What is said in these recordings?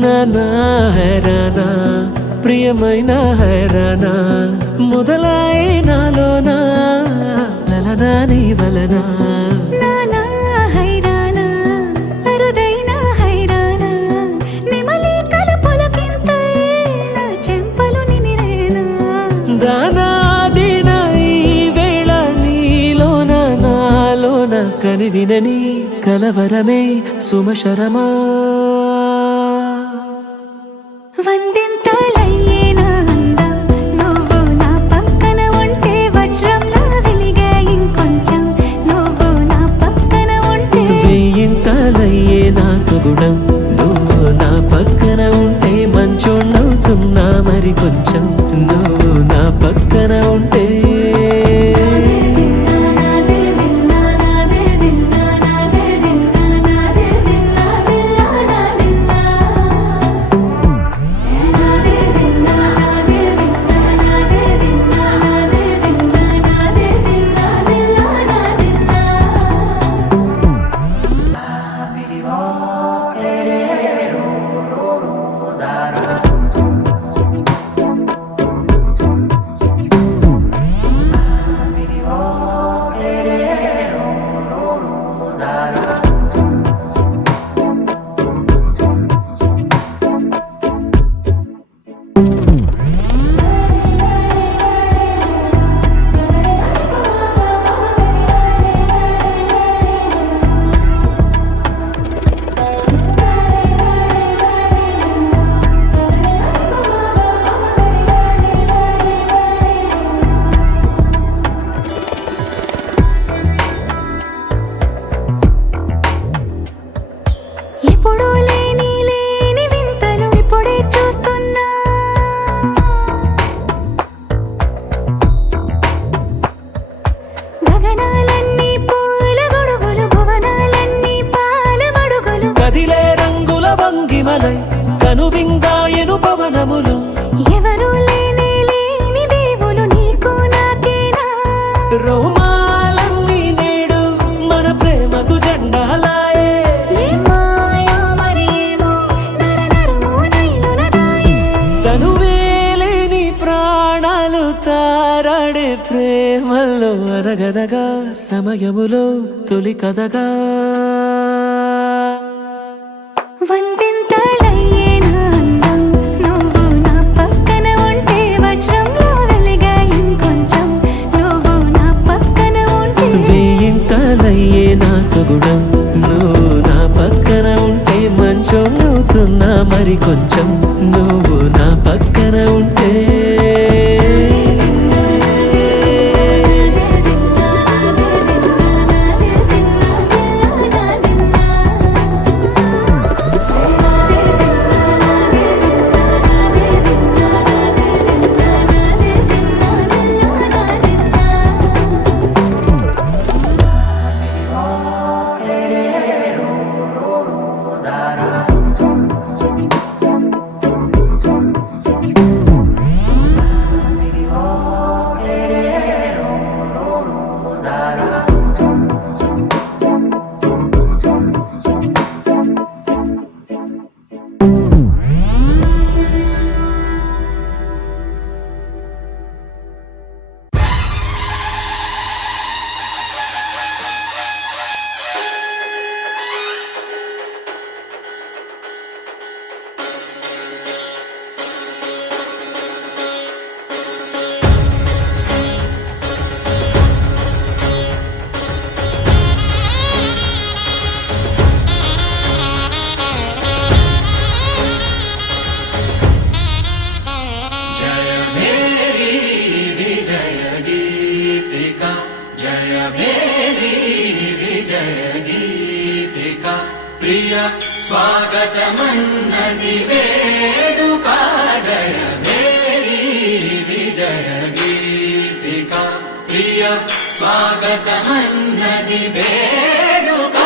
నానా హైరానా ప్రియమైన హైరానా మొదలై నాలోనా లలనా నీ వలనా నానా హైరానా అరుదైన హైరానా నెమలి కలుపులకింతై నా చెంపలు నిమిరేనా దానాదిన ఈ వేళ నీలోన నాలోన కనివినని కలవరమే సుమశరమా వందింతలయ్యేనా అందం నువ్వు నా పక్కన ఉంటే వజ్రంలా వెలిగే ఇంకొంచెం నువ్వు నా పక్కన ఉంటే వెయ్యింతలయ్యే నా సుగుణం నువ్వు నా పక్కన ఉంటే మంచోణ్ణవుతున్నా మరి కొంచెం నువ్వు నా పక్కన ఉంటే ఎప్పుడూ లేని లేని వింతలు ఇప్పుడే చూస్తున్నా గగనాలన్నీ పూల గొడుగులు భువనాలన్నీ పాల మడుగులు కదిలే రంగుల భంగిమలై కనువిందాయను పవనములు ఎవరూ లేని లేని దేవులు నీకు నాకేనా రోమాలన్నీ నేడు మన ప్రేమకు జెండాలాయే ఏ మాయో మరి ఏమో నరనరమో నైలున దాయే తనువేలేని ప్రాణాలు తారాడే ప్రేమల్లో అనగనగా సమయములో తొలి కథగా వందింతలయ్యేనా అందం నువ్వు నా పక్కన ఉంటే వజ్రంలా వెలిగే ఇంకొంచెం నువ్వు నా పక్కన ఉంటే వెయ్యింతలయ్యే నా సుగుణం నువ్వు నా పక్కన ఉంటే మంచోణ్ణవుతున్నా మరి కొంచెం నువ్వు నా పక్కన ఉంటే విజయ భేరి విజయ గీతిక ప్రియ స్వాగతమన్నది వేడుక జయ భేరి విజయ గీతిక ప్రియ స్వాగతమన్నది వేడుక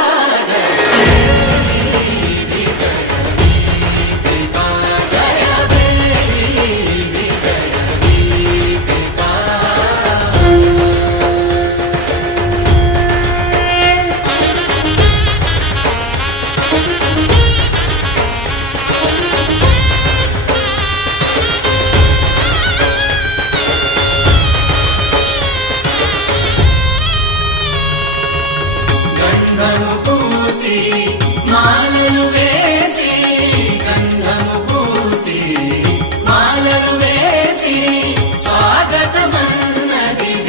గంధము పూసి మాలలు వేసి గంధము పూసి మాలలు వేసి స్వాగతమన్నది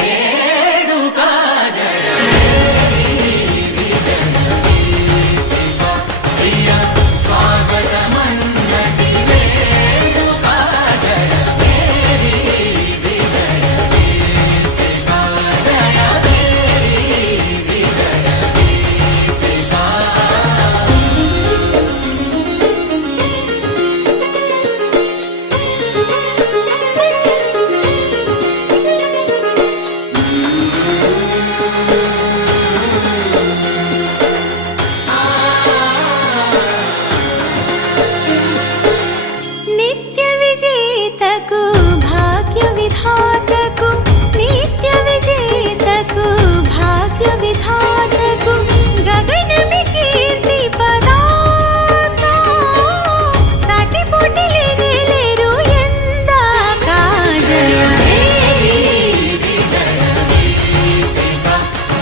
వేడుక జయ విజయ గీతిక ప్రియ స్వాగతమన్నది వేడుక జయ మేరీ విజయ గీతిక జయ మేరీ విజయ నిత్య విజేతకు భాగ్య విధాతకు నిత్య విజేతకు భాగ్య విధాతకు గగనమి కీర్తి పదాక సాటి పోటీ లేరు ఎందాక జయ మేరీ విజయ గీతిక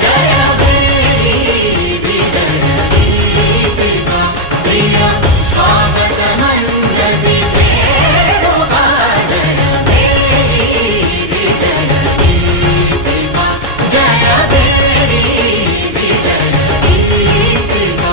జయ మేరీ విజయ గీతిక ప్రియ స్వాగతమన్నది వేడుక జయ మేరీ విజయ గీతిక జయ మేరీ విజయ గీతిక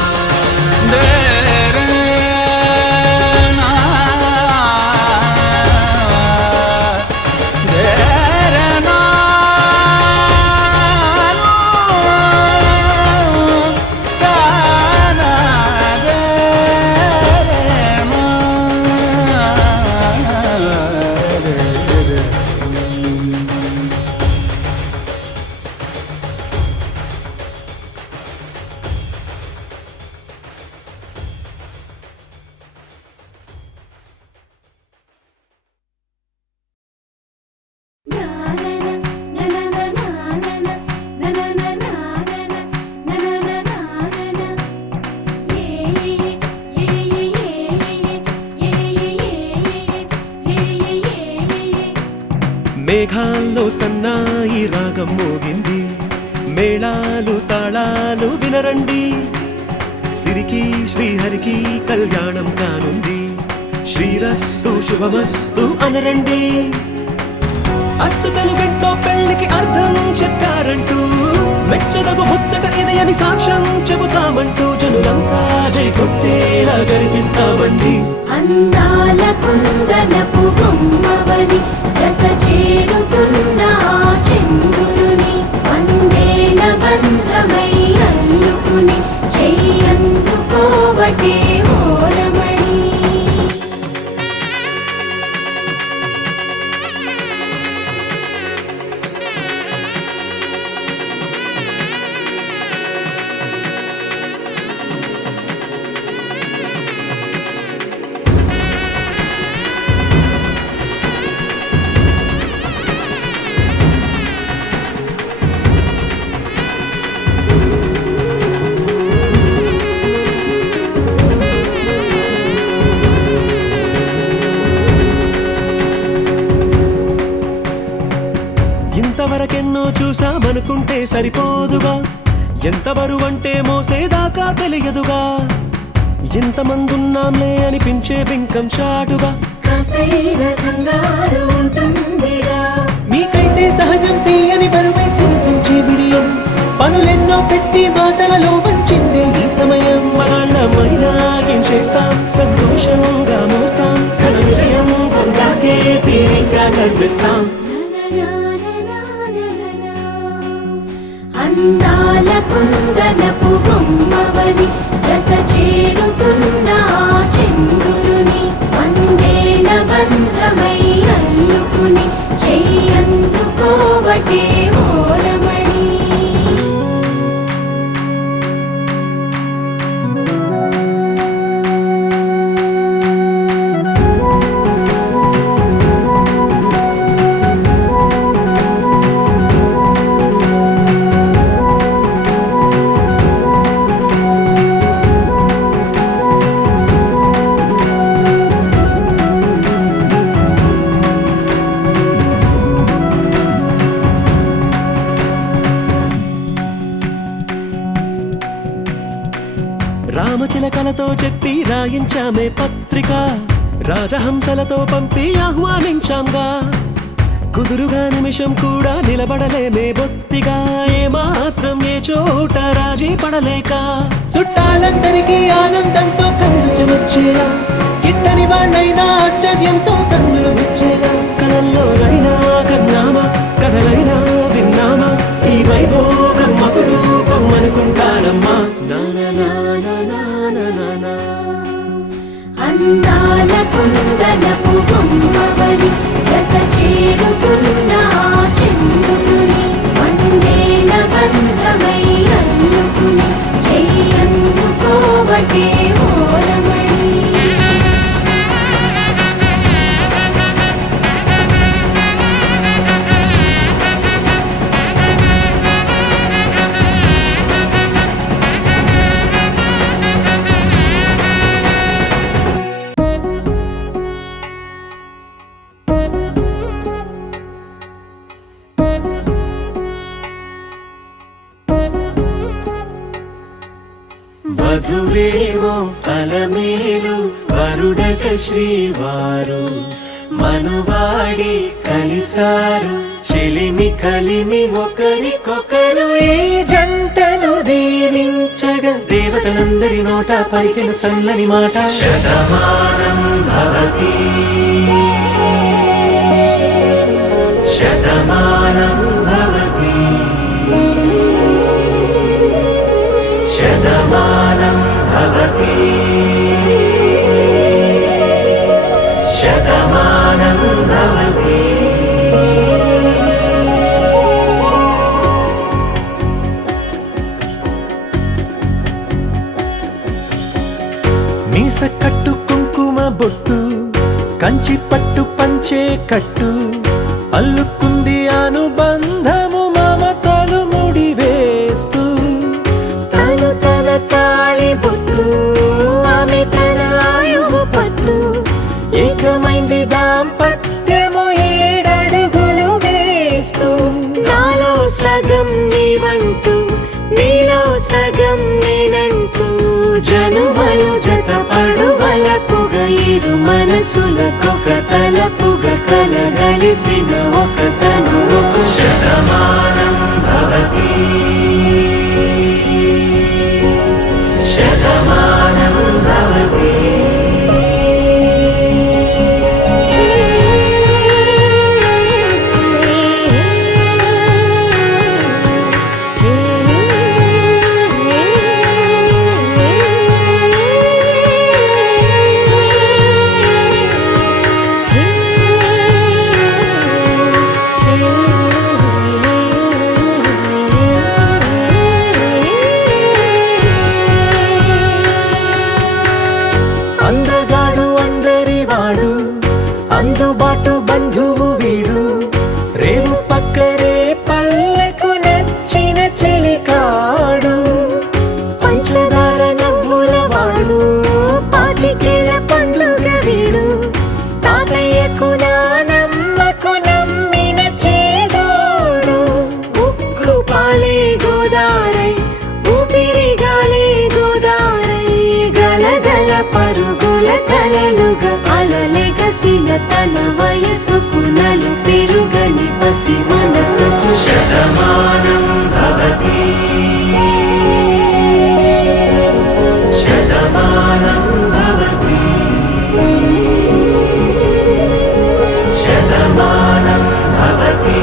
మేఘాల్లో సన్నాయి రాగం మోగింది మేళాలు తాళాలు వినరండి సిరికి శ్రీహరికి కళ్యాణం కానుంది శ్రీరస్తు శుభమస్తు అనరండి అచ్చతలు గంటో పెళ్లికి అర్థం చెప్పారంటూ మెచ్చదగు ముచ్చట ఇది అని సాక్ష్యం చెబుతామంటూ జనులంతా జై కొట్టేలా జరిపిస్తామండి అందాల కుందనపు బొమ్మవని జత చేరుతున్న ఆ చంద్రుని వందేళ్ల బంధమై అల్లుకుని చెయ్యందుకోవటే ఓరమణి ఇంతవరకెన్నో చూసామనుకుంటే సరిపోదుగా ఎంత బరువంటే మోసేదాకా తెలియదుగా ఇంతమందున్నాంలే అనిపించే బింకం చాటుగా కాస్తైన కంగారు ఉంటుందిగా మీకైతే సహజం తీయని బరువే సిరసించే బిడియం పనులెన్నో పెట్టి మాటలలో వంచిందే ఈ సమయం వాళ్ళమైనా ఏం చేస్తాం సంతోషంగా మోస్తాం ఘన విజయం పొందాకే తీరిగ్గా కనిపిస్తాం అందాల కుందనపు బొమ్మవని జత చేరుతున్న ఆ చంద్రుని వందేళ్ల బంధమై అల్లుకుని చెయ్యందుకోవటే ఓరమణి. రామచిలకలతో చెప్పి రాయించామే పత్రిక, రాజహంసలతో పంపి ఆహ్వానించాంగా. కుదురుగా నిమిషం కూడా నిలబడలేమే బొత్తిగా, ఏమాత్రం ఏ చోట రాజీ పడలేక. చుట్టాలందరికీ ఆనందంతో కళ్ళు చెమర్చేలా, గిట్టని వాళ్ళైనా ఆశ్చర్యంతో కన్నులు విచ్చేలా. కలల్లోనైనా కన్నామా, కథలైనా విన్నామా, ఈ వైభోగం అపురూపం అనుకుంటానమ్మా. అందాల కుందనపు బొమ్మవని జత చేరుతున్న ఆ చంద్రుని వందేళ్ల బంధమై అల్లుకుని చెయ్యందుకోవటే ఓరమణి. వధువేమో అలమేలు, వరుడట శ్రీవారు, మనువాడి కలిసారు చెలిమి కలిమి ఒకరికొకరు. ఈ జంటను దీవించగా దేవతలందరి నోట పలికిన చల్లని మాట. శతమానం భవతి శతమానం భవతి శతమానం భవతి శతమానం భవతి. మీస కట్టు కుంకుమ బొట్టు, కంచి పట్టు పంచే కట్టు, అల్లుకుంది అనుబంధము మమతలు ముడివేస్తూ. తను తన తాళి బొట్టు, ఆమె తన ఆయువు పట్టు, ఏకమైంది దాంపత్యము 7 అడుగులు వేస్తూ. నాలో సగం నీవంటూ నీలో సగం నేనంటూ జనుమలు జత పడువలపుగ ఇరు మనసులకొక తలపుగ కలగలిసిన ఒక తను. శతమానం భవతి శతమానం భవతి. అందగాడు అందరివాడు, అందుబాటు బంధువు వీడు, రేవు పక్కరే పల్లెకు నచ్చిన చెలికాడు. పంచదార నవ్వుల వాడు, పాతికేల పండుగ వీడు, తాతయ్యకు నానమ్మకు నమ్మిన చేదోడు. ఉక్కు పాలే గోదారై ఊపిరి గాలే గోదారై గలగల పరుగుల కలలుగా అలలెగసిన తన వయసుకు నలు పెరుగని పసి మనసుకు. శతమానం భవతి శతమానం భవతి శతమానం భవతి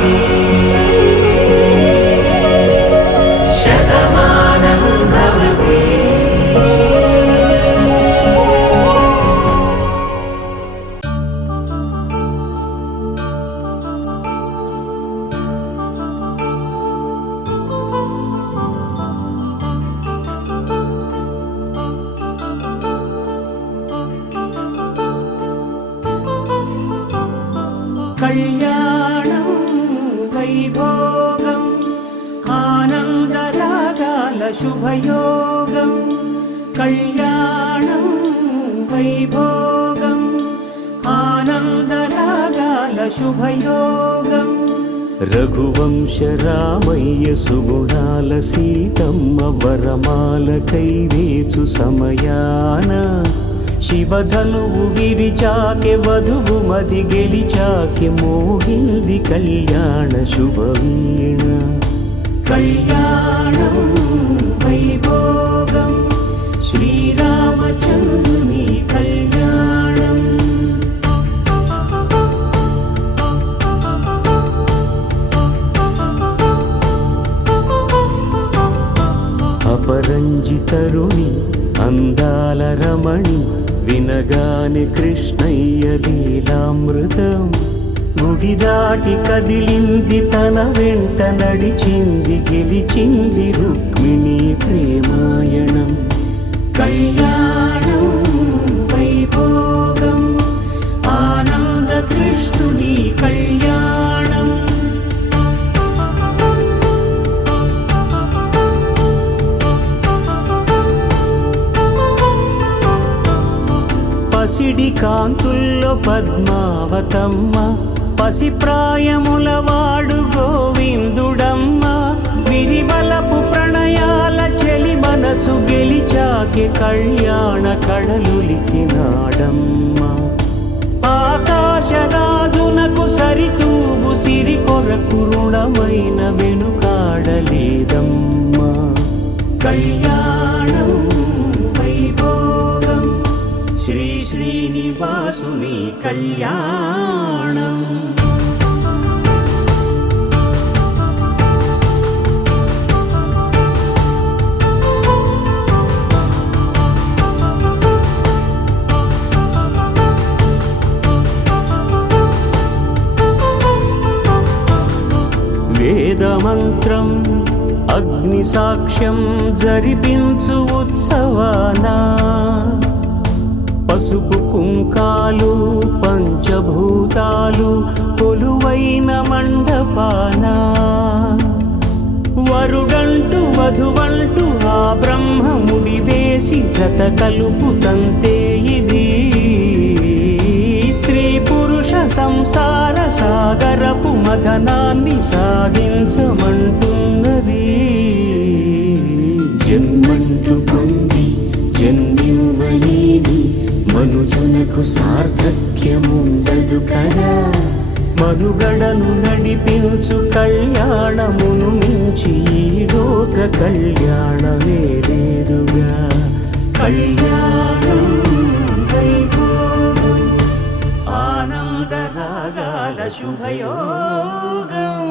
శుభయోగం కళ్యాణం వైభోగం ఆనందరాగాల శుభయోగం రఘువంశ రామయ్య సుగుణాల సీతమ్మ వరమాల కైవేచు సమయాన శివధనువు విరిచాకె వధువు మది గెలిచాకె మోగింది కళ్యాణ శుభవీణ కళ్యాణం వైభోగం శ్రీరామచంద్రుని కళ్యాణం అపరంజి తరుణి అందాల రమణి వినగానే కృష్ణయ్య లీలామృతం గుడి దాటి కదిలింది తన వెంట నడిచింది గెలిచింది రుక్మిణి ప్రేమాయణం కళ్యాణం వైభోగం ఆనంద కృష్ణుని కళ్యాణం పసిడి కాంతుల్లో పద్మావతమ్మ పసిప్రాయముల వాడు గోవిందుడమ్మ విరివలపు ప్రణయాల చెలి మనసు గెలిచాకె కళ్యాణ కళలులికినాడమ్మ ఆకాశరాజునకు సరితూగు సిరి కొరకు రుణమైన వెనుకాడలేదమ్మ కళ్యాణం వైభోగం శ్రీ శ్రీనివాసుని కళ్యాణం వేదమంత్రం అగ్ని సాక్ష్యం జరిపించు ఉత్సవానా పసుపు కుంకాలు పంచభూతాలు కొలువైన మండపాన వరుడంటూ వధువంటూ ఆ బ్రహ్మముడి వేసి జత కలుపుతంతే ఇది స్త్రీ పురుష సంసార సాగరపు మథనాన్ని సాగించమంటున్నది జన్మంటూ పొంది జన్మివ్వలేని మనుజునకు సార్థక్యముండదు కదా మనుగడను నడిపించు కళ్యాణమును మించి ఈ లోక కళ్యాణమే లేదుగా కళ్యాణం వైభోగం ఆనందరాగాల శుభయోగం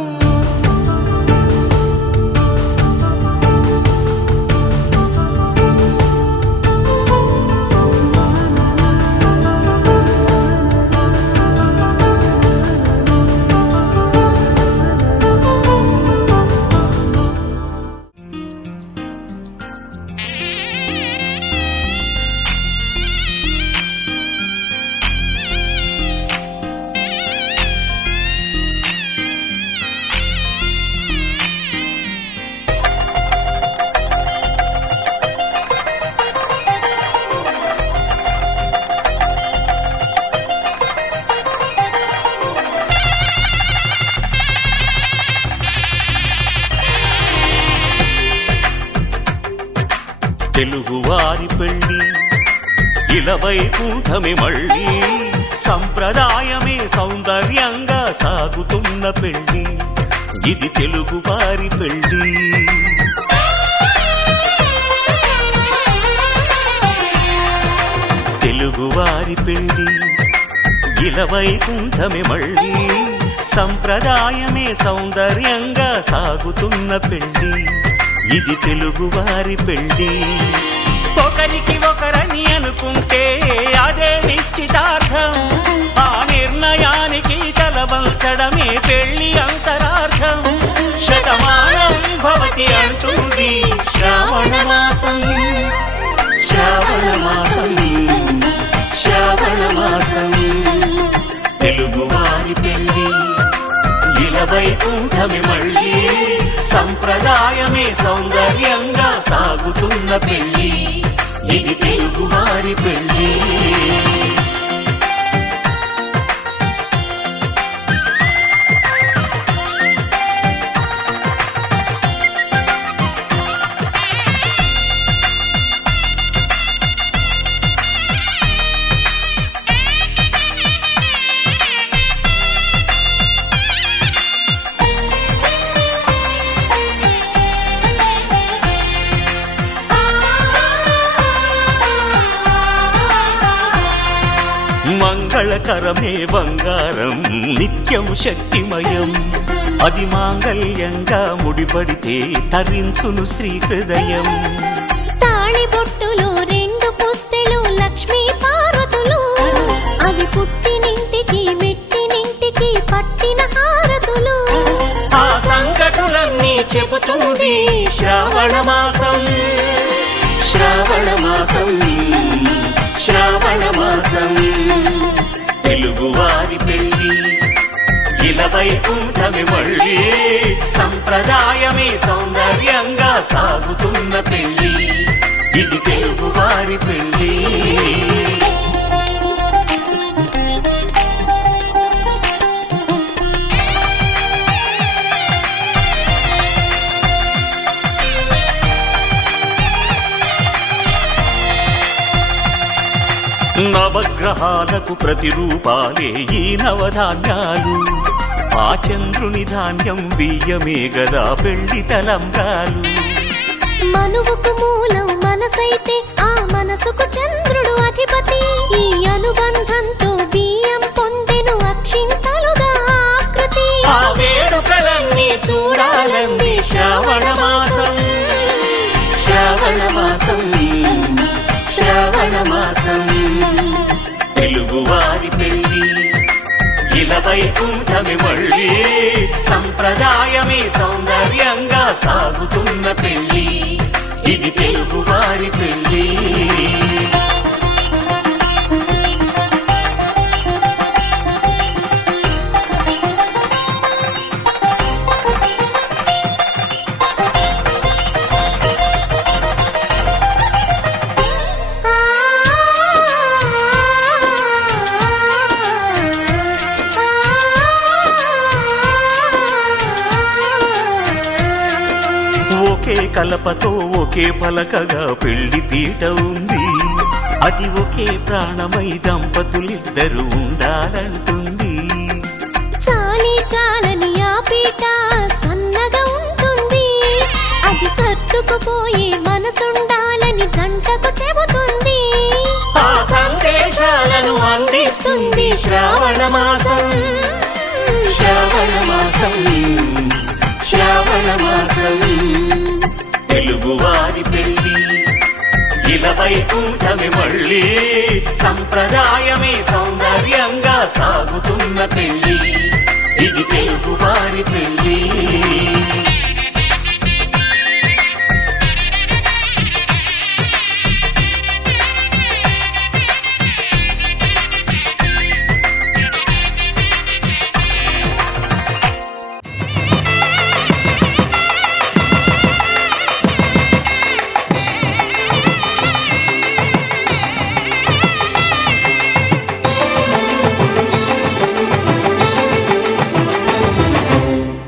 తెలుగువారి పెళ్ళి ఇలవైకుంఠమే మళ్ళీ సంప్రదాయమే సౌందర్యంగా సాగుతున్న పెళ్ళి ఇది తెలుగువారి పెళ్ళి తెలుగువారి పెళ్ళి ఇలవైకుంఠమే మళ్ళీ సంప్రదాయమే సౌందర్యంగా సాగుతున్న పెళ్ళి ఇది తెలుగువారి పెళ్ళి ఒకరికి ఒకరని అనుకుంటే అదే నిశ్చితార్థం ఆ నిర్ణయానికి తలవంచడమే పెళ్లి అంతరార్థం శతమానం భవతి అంటుంది శ్రావణ మాసం శ్రావణ మాసం శ్రావణ మాసం తెలుగువారి పెళ్ళి ఇలా వైకుంఠమే మళ్ళీ సంప్రదాయమే సౌందర్యంగా సాగుతున్న పెళ్లి ఇది తెలుగువారి పెళ్లి. మంగళకరమే బంగారం నిత్యం శక్తిమయం అది మాంగళ్యంగా ముడిపడితే తరించును స్త్రీ హృదయం. తాళిబొట్టులో 2 పుస్తెలు లక్ష్మీ పార్వతులు అవి పుట్టినింటికి మెట్టినింటికి పట్టిన హారతులు. ఆ సంఘటనలన్నీ చెబుతుంది శ్రావణ మాసం శ్రావణ మాసం శ్రావణ మాసం తెలుగువారి పెళ్లి వైకుంఠమే మళ్ళీ సంప్రదాయమే సౌందర్యంగా సాగుతున్న పెళ్లి ఇది తెలుగువారి పెళ్లి. నవగ్రహాలకు ప్రతిరూపాలే ఈ నవధాన్యాలు ఆ చంద్రుని ధాన్యం బియ్యమే గదా పెళ్లి తలంబ్రాలు. మనువుకు మూలం మనసైతే ఆ మనసుకు చంద్రుడు అధిపతి ఈ అనుబంధంతో బియ్యం పొందెను అక్షింతలుగా ఆకృతి. ఆ వేడుకలన్నీ చూడాలంది శ్రావణ మాసం శ్రావణ మాసం శ్రావణ మాసం తెలుగువారి పెళ్లి వైకుంఠమే మళ్ళీ సంప్రదాయమే సౌందర్యంగా సాగుతున్న పెళ్లి ఇది తెలుగువారి పెళ్లి. ఒకే కలపతో ఒకే పలకగా పెళ్లి పీట ఉంది అది ఒకే ప్రాణమై దంపతులిద్దరు ఉండాలంటుంది. చాలి చాలని ఆ పీట సన్నగా ఉంటుంది అది సర్దుకుపోయే మనసుండాలని జంటకు చెబుతుంది. ఆ సందేశాలను అందిస్తుంది శ్రావణ మాసం శ్రావణ మాసం శ్రావణ మాసం తెలుగువారి పెళ్లి వైకుంఠమే మళ్ళీ సంప్రదాయమే సౌందర్యంగా సాగుతున్న పెళ్లి ఇది తెలుగువారి పెళ్లి.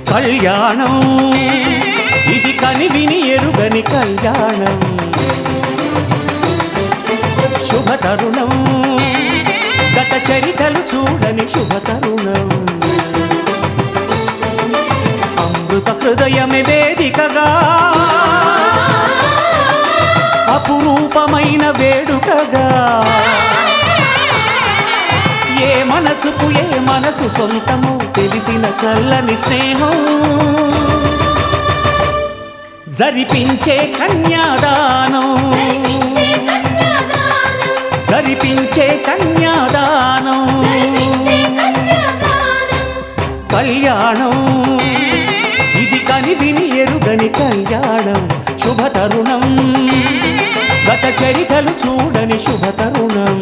కళ్యాణం ఇది కనివిని ఎరుగని కళ్యాణం శుభతరుణం గత చరితలు చూడని శుభతరుణం అమృత హృదయమే వేదికగా అపురూపమైన వేడుకగా ఏ మనసుకు ఏ మనసు సొంతము తెలిసిన చల్లని స్నేహం జరిపించే కన్యాదానం జరిపించే కన్యాదానం కళ్యాణం ఇది కనివిని ఎరుగని కళ్యాణం శుభతరుణం గత చరితలు చూడని శుభతరుణం.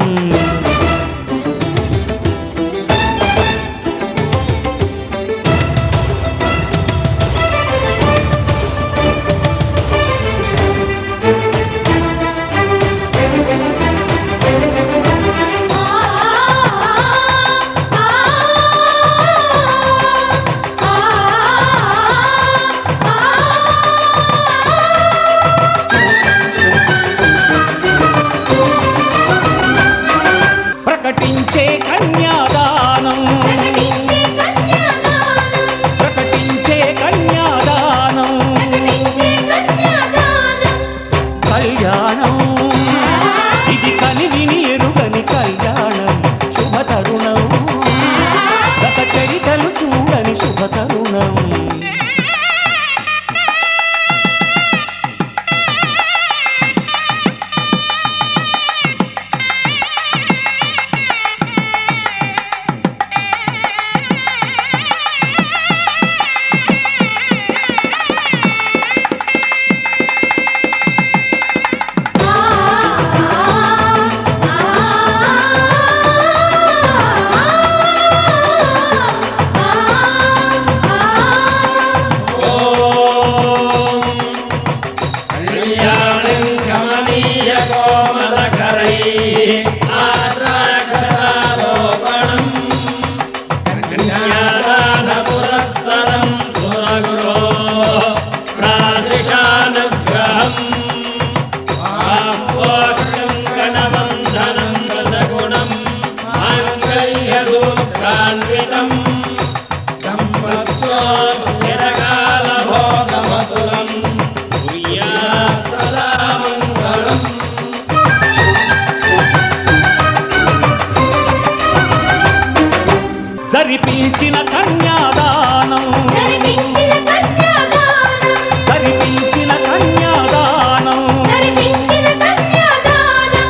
జరిపించిన కన్యాదానం జరిపించిన కన్యాదానం జరిపించిన కన్యాదానం జరిపించిన కన్యాదానం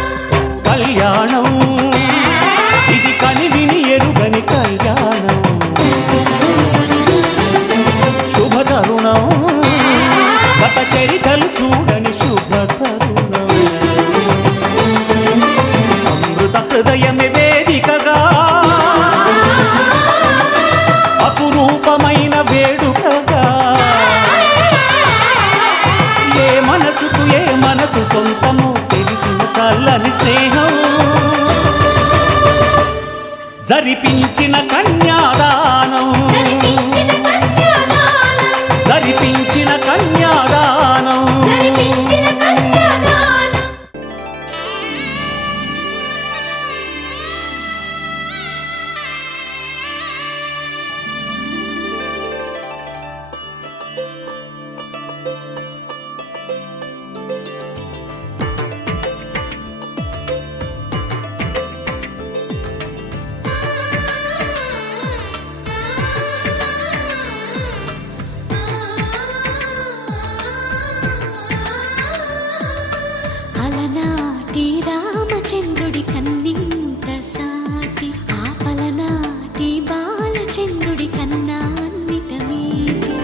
కళ్యాణం ఇది కలివిని ఎరుగని కళ్యాణం శుభతరుణం గత చరితలు చూడని శుభతరుణం అమృత హృదయమే వేదికగా అపురూపమైన వేడుకగా ఏ మనసు సొంతము తెలిసిన చల్లని స్నేహం జరిపించిన కన్యాదానం జరిపించిన కన్యాదానం జరిపించిన కన్యాదానం జరిపించిన కన్యాదానం అలనాటి రామచంద్రుడి కన్నింత సాటి ఆపలనాటి బాలచంద్రుడి కన్నా అన్నిట మీటి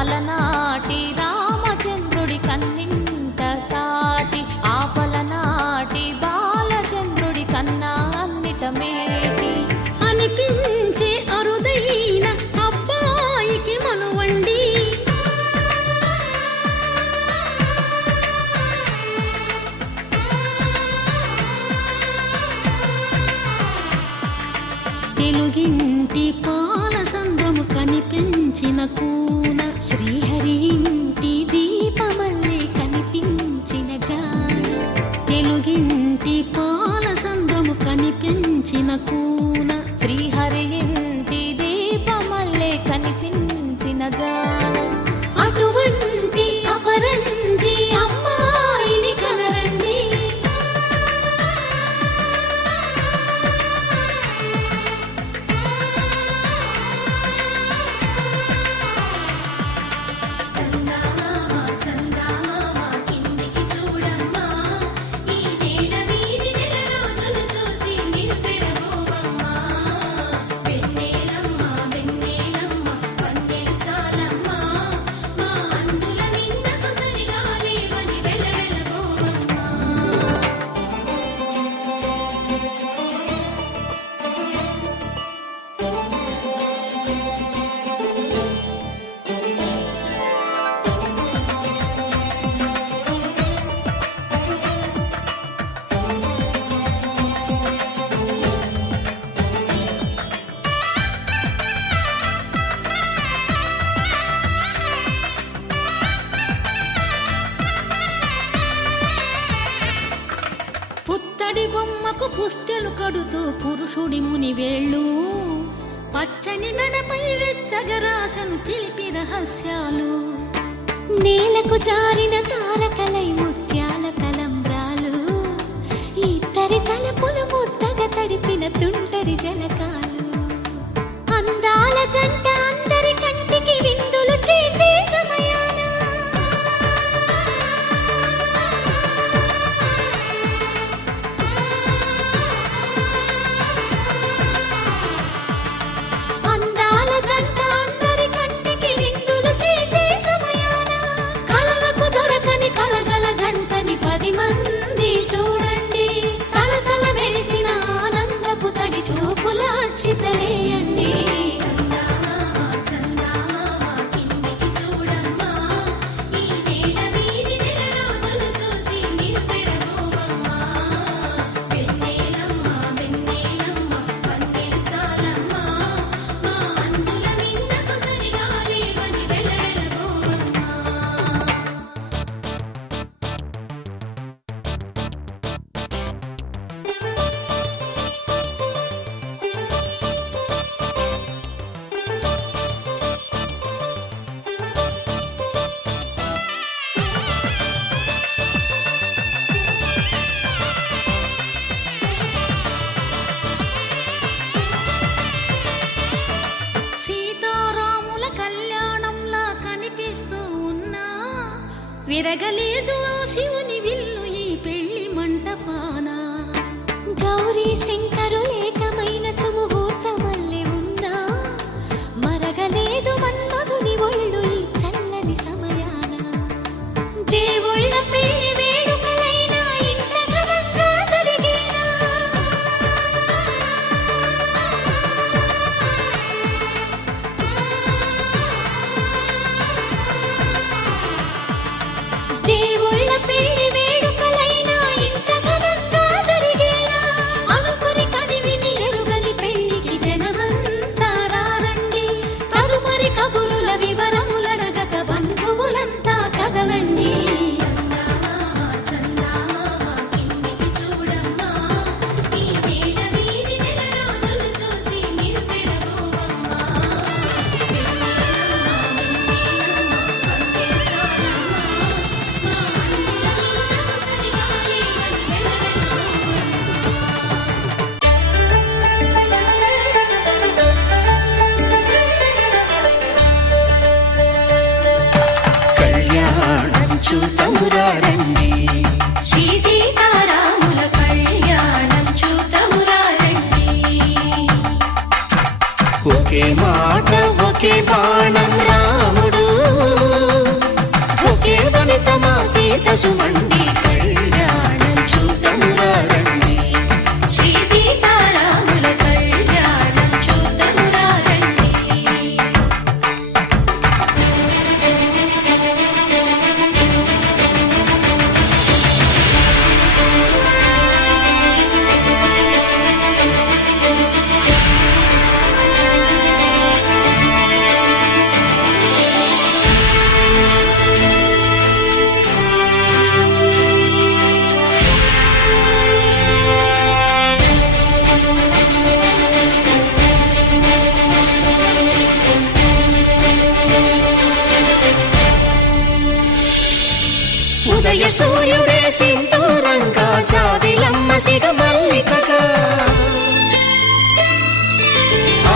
అలనాటి రామచంద్రుడి కన్నింత సాటి ఆపలనాటి బాలచంద్రుడి కన్నా అన్నిట మేటి అనిపించే అరుదైన అబ్బాయికి మనువండి తెలుగింటి పాలసంద్రము కనిపించిన కూన శ్రీహరి ఇంటి దీపమల్లే కనిపించిన జాడ తెలుగింటి పాలసంద్రము కనిపించిన కూన శ్రీహరి ఇంటి దీపమల్లే కనిపించిన జాడ అటువంటి అపరంజి అమ్మాయిని కనరండి చందమామ చందమామ కిందికి చూడమ్మా ఈ నేల వీధి నెల రోజులు చూసి నివ్వెరబోవమ్మా వెన్నెలమ్మ వెన్నెలమ్మ వన్నెలు చాలమ్మా మా అందుల మిన్నకు సరిగా లేవని వెలవెలబోవమ్మా పుత్తడి బొమ్మకు పుస్తెలు కడుతూ పురుషుడి ముని వేళ్ళు పచ్చని నడపై వెచ్చగరాసను చిలిపి రహస్యాలు నేలకు జారిన తారకలై ముత్యాల తలంబ్రాలు ఇద్దరి తలపులు ముద్దగా తడిపిన తుంటరి జలకాలు అందాల జంట అందరి కంటికి విందులు చేసే సమయాన అందాల జంట అందరి కంటికి విందులు చేసే సమయాన కలలకు దొరక మెరగలేదు ఆ శివుని విల్లు ఈ పెళ్లి మంటపాన. గౌరీ శంకరు ఏకమైన సుముహూర్తమల్లె ఉన్నా మరగలేదు మన్మధుని ఒళ్ళు ఈ చల్లని సమయాన. దేవుళ్ళ పెళ్లి వేడుకలైనా ఇంత ఘనంగా జరిగేనా? దేవుళ్ళ పెళ్లి వేడుకలైనా ఇంత ఘనంగా జరిగేనా? అనుకుని కనివిని ఎరుగని పెళ్లికి జనమంతా రారండి. తదుపరి కబురుల వివరములడగక బంధువులంతా కదలండి. చందమామ చందమామ కిందికి చూడమ్మా, ఈ వేడ వీధి నెల రోజులు చూసి నివ్వెరబోవమ్మా. కళ్యాణం చూతమురా రండి, శ్రీ సీతారాముల కళ్యాణం చూతమురా రండి. ఒకే మాట ఒకే బాణం రాముడు, ఒకే వనిత మా సీత సుమండి. కళ్యాణం చూతమురా రండి, శ్రీ సీతారాముల కళ్యాణం చూతమురా రండి. ఉదయ సూర్యుడే సింధూరంగా, జాబిలమ్మ సిగ మల్లికగా,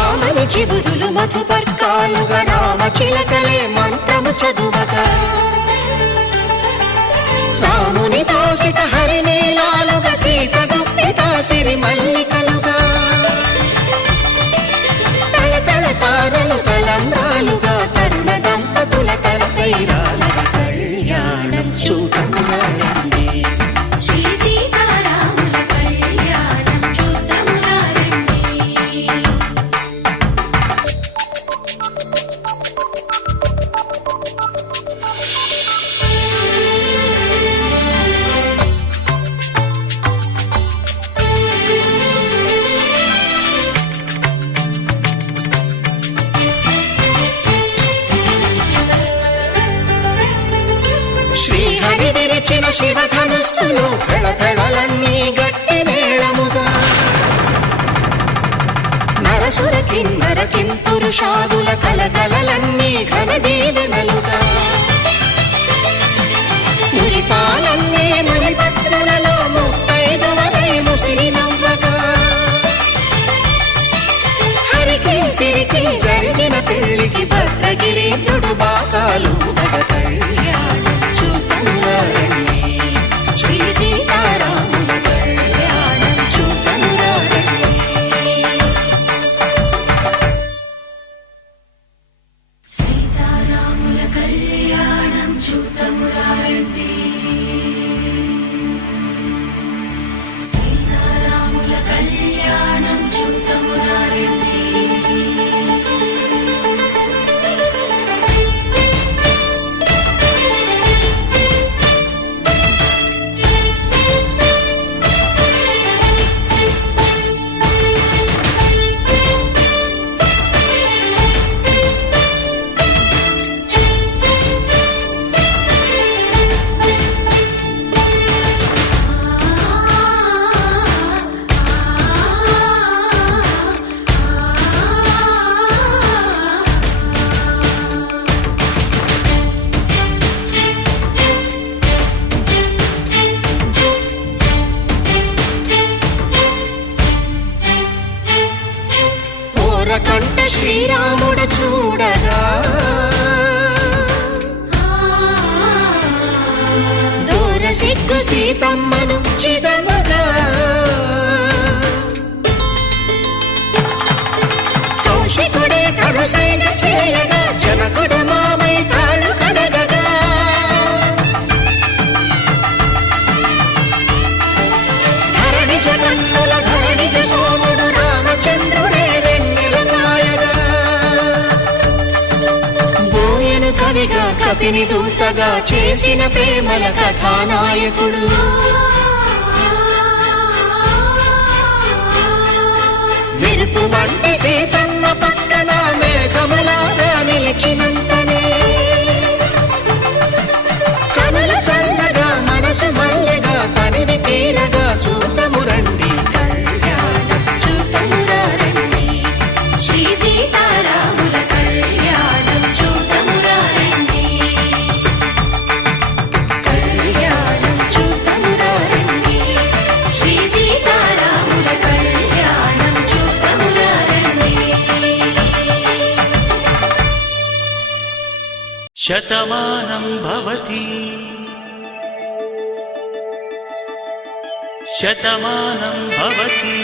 ఆమని చిగురులు మధుపర్కాలుగా, రామ చిలకలే మంత్రము చదువగా, రాముని దోసిట హరినీలాలుగా, సీత గుప్పిట సిరి మల్లికలుగా, తళతళ తారలు తలంబ్రాలుగా, తరుణ దంపతుల తలపైరాలుగా. కళ్యాణం చూతమురా రండి, శ్రీ సీతారాముల కళ్యాణం చూతమురా రండి. శ్రీహరి విరిచిన శివధనుస్సులో పెళపెళలన్నీ గట్టి మేళముగా, నరసుర కిన్నర కింపురుషాదుల కలకలలన్నీ ఘన దీవెనలుగా, మురిపాలన్నీ మురిపత్రులలో ముత్తైదువలై ముసిరి నవ్వగా, హరికి సిరికి జరిగిన పెళ్లికి భద్రగిరి బాకాలు మగ. కళ్యాణం చూతమురా రండి, శ్రీ సీతారాముల కళ్యాణం చూతమురా రండి. సీతారాముల కళ్యాణం చూతమురా రండి. సీతారాముల కళ్యాణం చూతమురా రండి. సిగ్గు సీతమ్మను చిదమగా కౌశికుడే కరుసైన చేయగా జనకుడు మామై కాళ్ళు కడగగా ధరణి జగన్నుల ధరణిజ సోముడు రామచంద్రుడే వెన్నెల కాయగా బోయను కవిగా కపిని దూతగా చేసిన ప్రేమల కథానాయకుడు మెరుపు వంటి సీతమ్మ పక్కన మేఘములాగా నిలిచినంతనే కనులు చల్లగా మనసు మల్లెగా తనివి తీరగా చూతము రండి కళ్యాణం చూతమురా రండి శ్రీ సీతారాముల కళ్యాణం చూతమురా రండి కళ్యాణం చూతమురా రండి శ్రీ సీతారాముల కళ్యాణం చూతమురా రండి శతమానం భవతి శతమానం భవతి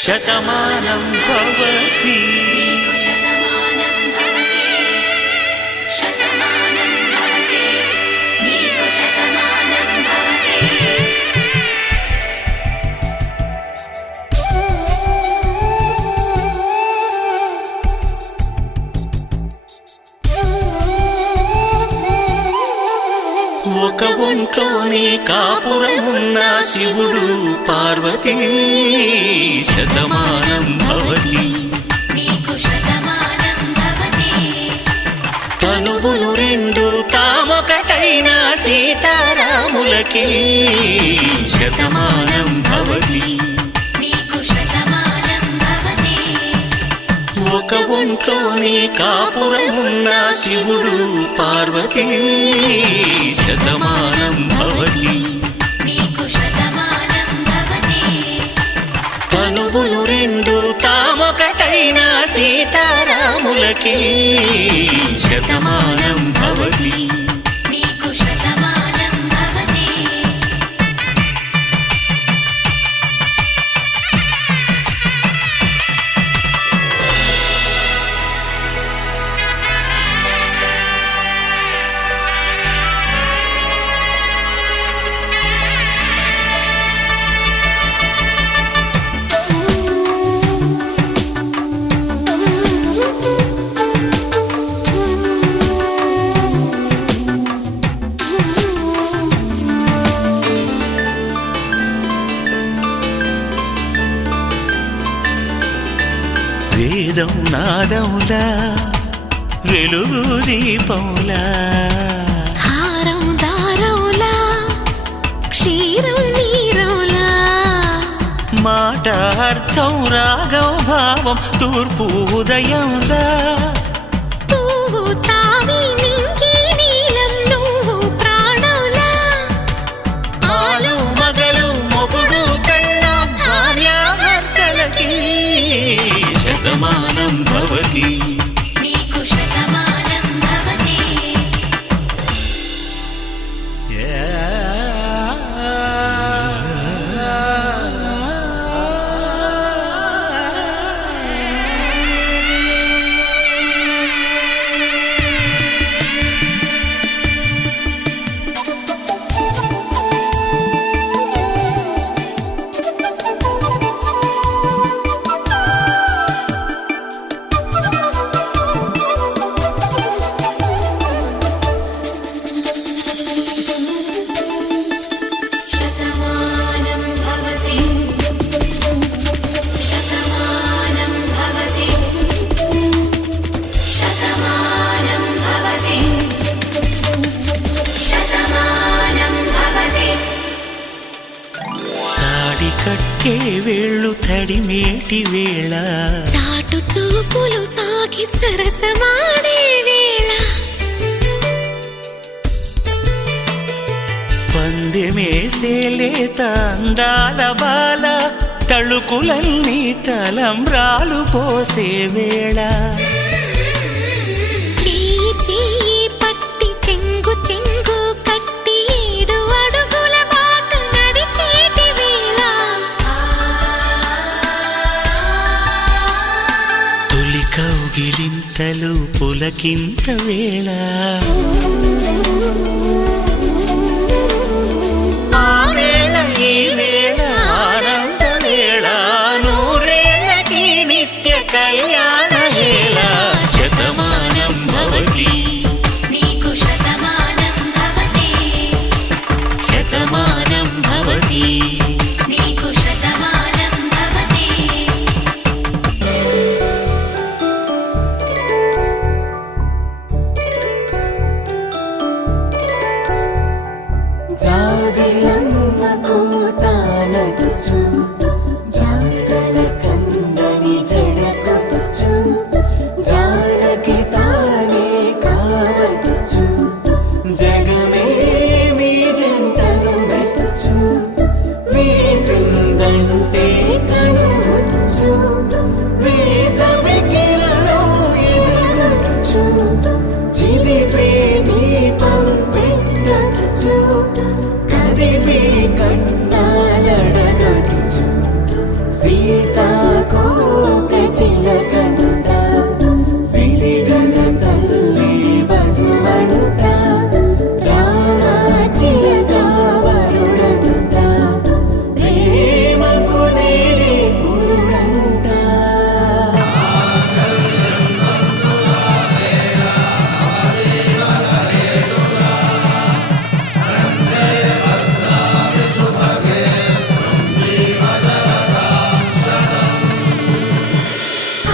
శతమానం భవతి నీకు శతమానం భవతి శతమానం భవతి నీకు శతమానం భవతి ఒక ఒంట్లోనే కాపురమున్న శివుడు పార్వతీ శతమానం భవతి నీకు శతమానం భవతి తనువులు రెండు తామొకటైన సీతారాములకి శతమానం భవతి నీకు శతమానం భవతి ఒక ఒంట్లోనే కాపురమున్న శివుడు పార్వతీ శతమానం భవతి నీకు శతమానం భవతి తనువులు రెండు తామొకటైన సీతారాములకి శతమానం భవతి నీకు శతమానం భవతి వేదం నాదంలా వెలుగు దీపంలా హారం దారంలా క్షీరం నీరంలా మాట అర్థం రాగం భావం తూర్పు ఉదయంలా పువ్వు తావి నింగి నీలం నువ్వు ప్రాణంలా ఆలు మగలు మొగుడు పెళ్ళాం భార్యాభర్తలకి శతమానం భవతి నీకు శతమానం భవతి శతమానం భవతి శతమానం భవతి శతమానం భవతి శతమానం భవతి తాడి కట్టే వేళ్ళు తడిమేటి వేళ చాటు చూపులు సాగి సరసమాడే వేళ పందెమేసే లేత అందాల బాల తళుకులన్నీ తలంబ్రాలు పోసే వేళ చెయ్యి చెయ్యి పట్టి పులకింత వేళ ఆ వేళ ఈ వేళ ఆనంద వేళ నూరేళ్ళకి నిత్య కళ్యాణ వేళ శతమానం భవతి నీకు శతమానం భవతి శతమానం భవతి నీకు శతమానం భవతి జాబిలమ్మ కూతానదుచు జాగల కందని జడకొచ్చు జానకి తానే కావదుచు జగమే మీ జంటను వెతుచు వీసిందంటే కనువచ్చు వీసవి కిరణం ఎదుగుచు చిదిపే దీపం పెట్టచ్చు కదిపే కన్నాలడగచ్చు సీతాకోక చిలకనుట సిరిగల తల్లి వధువనుట రామ చిలక వరుడనుట ప్రేమకు నేడే పురుడంట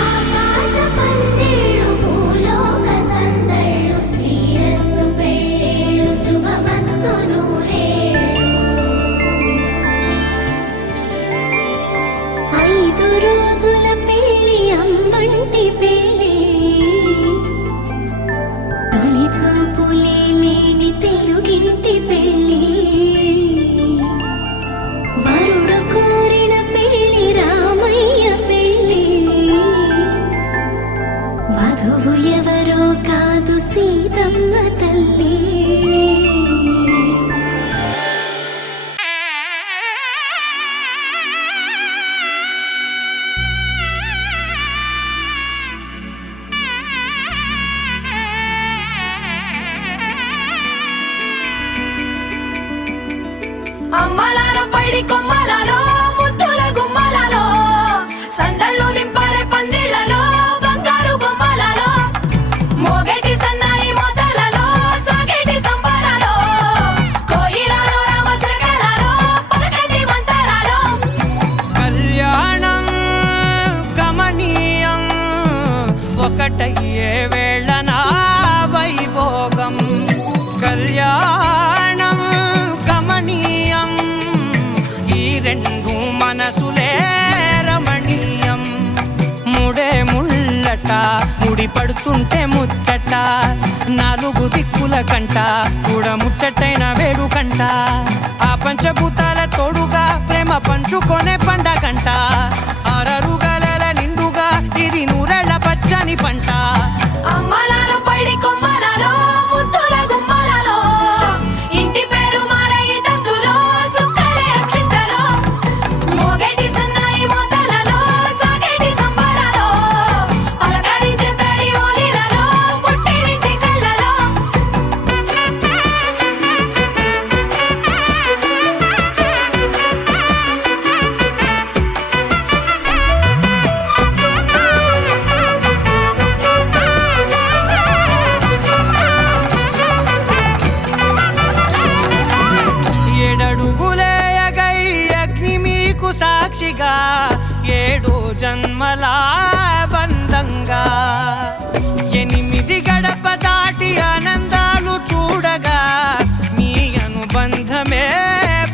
ఆకాశ పందిళ్ళు భూలోక సందళ్ళు శ్రీరస్తు పెళ్ళిళ్ళు శుభమస్తు నూరేళ్ళు 5 రోజుల పెళ్ళి అమ్మంటి పెళ్ళి తొలి చూపులే లేని తెలుగింటి పెళ్ళి వరుడు కోరిన పెళ్ళి రామయ్య పెళ్ళి వధువు ఎవరో కాదు సీతమ్మ తల్లి అమ్మలాల పైడి కొమ్మలలో ముద్దుల గుమ్మలలో సందళ్ళు నింపారే పందిళ్లలో బంగారు బొమ్మలలో మోగేటి సన్నాయి మోతలలో సాగేటి సంబరాలో కోయిలలో రామశకలలో పలకటి మంతరాలో కళ్యాణం గమనీయం ఒకటయ్యే వేళ నా వైభోగం కళ్యాణం గమనీయం ఈ రెండు మనసులే రమణీయం ముడే ముళ్ళట ముడి పడుతుంటే ముచ్చట 4 దిక్కుల కంట చూడ ముచ్చటైన వేడుకంట ఆ పంచభూతాల తోడుగా ప్రేమ పంచుకొనే పండగంట అరరుగల నిండుగా ఇది నూరేళ్ల పచ్చని పంట అమ్మలాల పైడి కొమ్మలలో ముద్దుల గుమ్మలలో ఇంటి పేరు మారయి తందులో చుక్కలే అక్షింతలో మోగేటి సన్నాయి మోతలలో సాగేటి సంబరాలో పలకరించే తడి ఓలిలలో పుట్టినింటి కళ్ళలో ఏడడుగులేయగై అగ్ని మీకు సాక్షిగా 7 జన్మల బంధంగా 8 గడప దాటి ఆనందాలు చూడగా మీ అనుబంధమే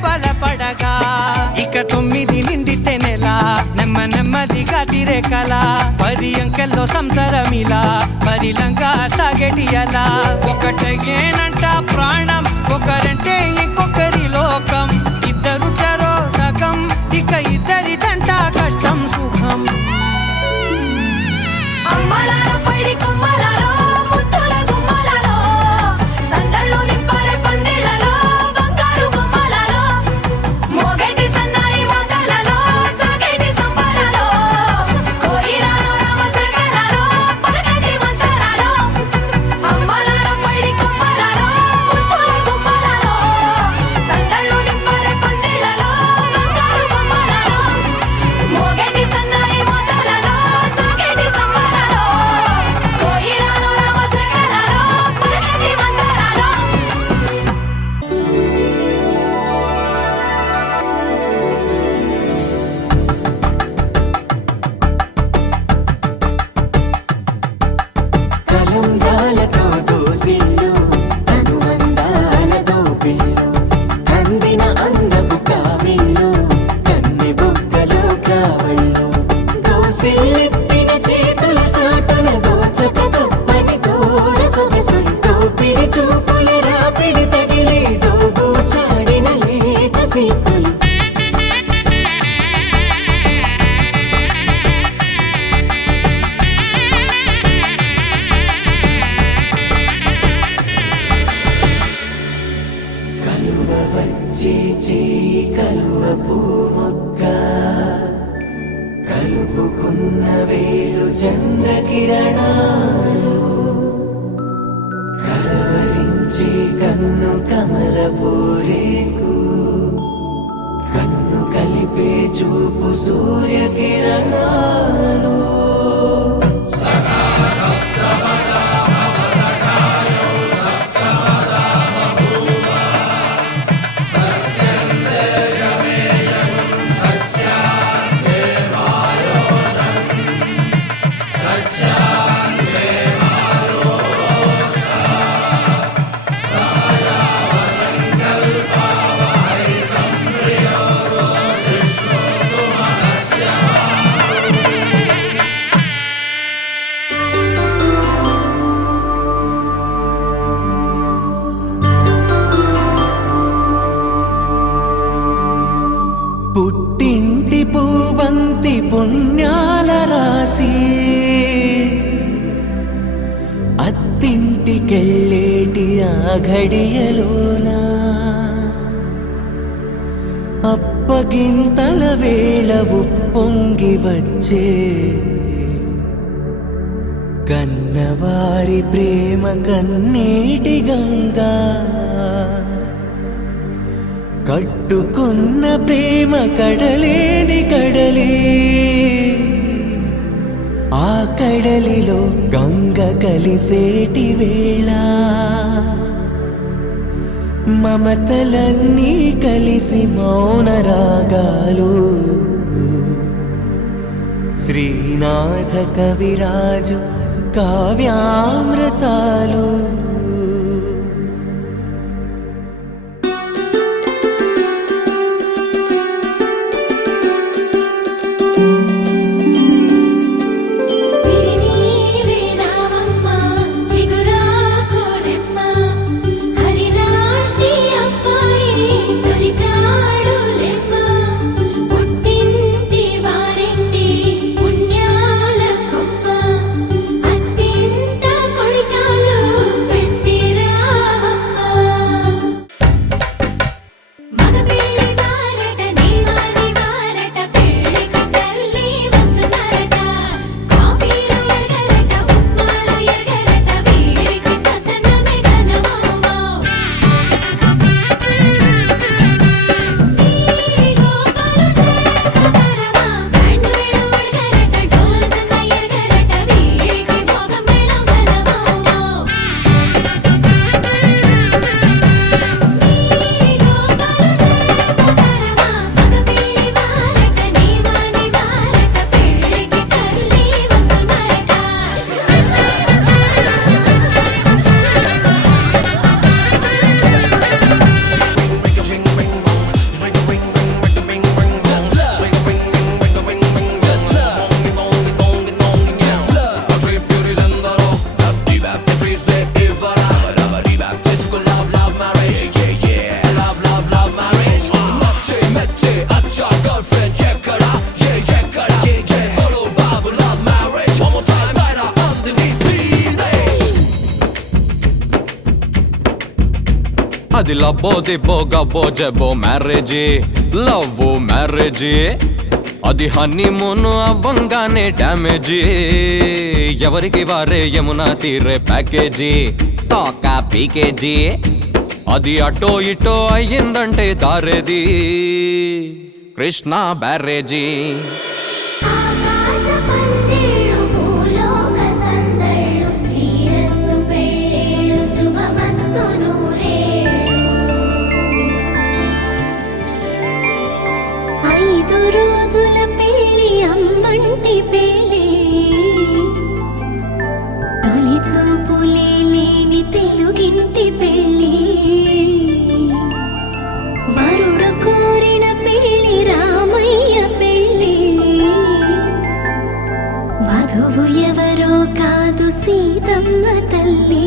బలపడగా ఇక 9 నిండితే నెల నెమ్మదిగా తిరే కల 10 అంకెల్లో సంసారమిలా పరిలంగా సాగేటి అలా ఒకటేనంట ప్రాణం ఒకరంటే ఇంకొకరి లోకం ఇద్దరు చరో సగం ఇక ఇద్దరిదంట కష్టం సుఖం అమ్మలాల పైడి కొమ్మలలో ముద్దుల గుమ్మలలో సందళ్ళు నింపారే పందిళ్లలో బంగారు బొమ్మలలో మోగేటి సన్నాయి మోతలలో సాగేటి సంబరాలో కోయిలలో రామశకలలో పలకటి మంతరాలో చూపుల రాపిడి తగిలి దోబూచాడిన లేత సీపులు కలువ వచ్చే చేయి కలువ పూమొక్క కలుపుకున్న వేలు చంద్రకిరణాలు కలవరించి కన్ను కమల పూరేకు కన్ను కలిపే చూపు సూర్యకిరణాలు పుట్టింటి పూబంతి పుణ్యాల రాసి అత్తింటికెళ్ళేటి ఆ ఘడియలోనా అప్పగింతల వేళ ఉప్పొంగి వచ్చే కన్నవారి ప్రేమ కన్నీటి గంగా కట్టుకున్న ప్రేమ కడలేని కడలి ఆ కడలిలో గంగ కలిసేటి వేళ మమతలన్నీ కలిసి మౌన రాగాలు శ్రీనాథ కవిరాజు కావ్యామృతాలు అది లబ్బో దిబ్బో గబ్బో జబ్బో మ్యారేజీ లవ్ మ్యారేజీ అది హనీమూన్ అవ్వంగానే డ్యామేజీ ఎవరికి వారే యమునా తీరే ప్యాకేజీ తోకా పీకేజీ అది అటో ఇటో అయ్యిందంటే దారేది కృష్ణా బ్యారేజీ రోజుల పెళ్లి అమ్మంటి పెళ్లి తొలి చూపులే లేని తెలుగింటి పెళ్లి వరుడు కోరిన పెళ్లి రామయ్య పెళ్లి వధువు ఎవరో కాదు సీతమ్మ తల్లి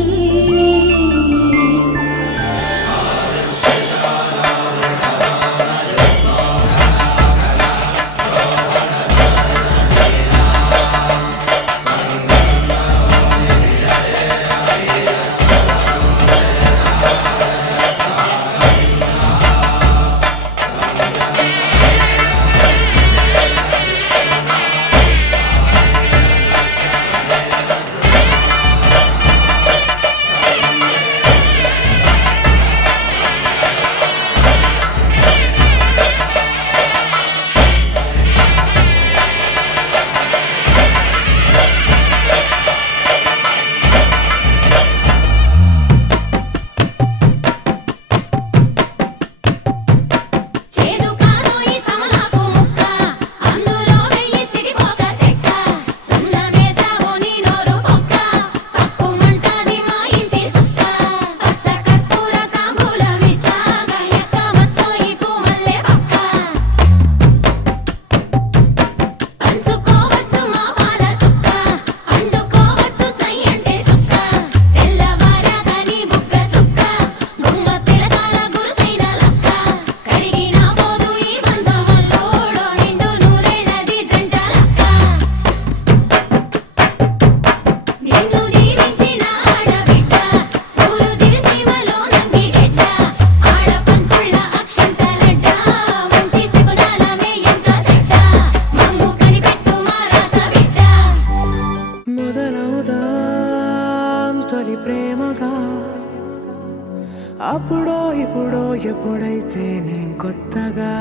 అప్పుడో ఇప్పుడో ఎప్పుడైతే నేను కొత్తగా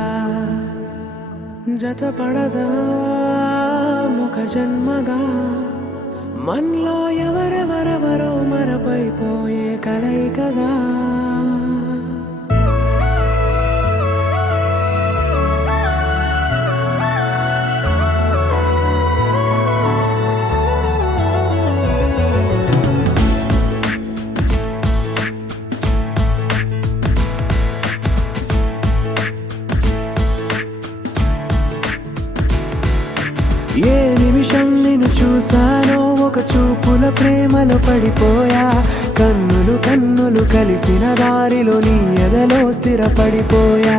జతపడదా ముఖ జన్మగా మనలో ఎవరెవరెవరో మరపైపోయే కలయికగా ఏ నిమిషం నిన్ను చూసానో ఒక చూపుల ప్రేమలో పడిపోయా కన్నులు కన్నులు కలిసిన దారిలో నీ ఎదలో స్థిరపడిపోయా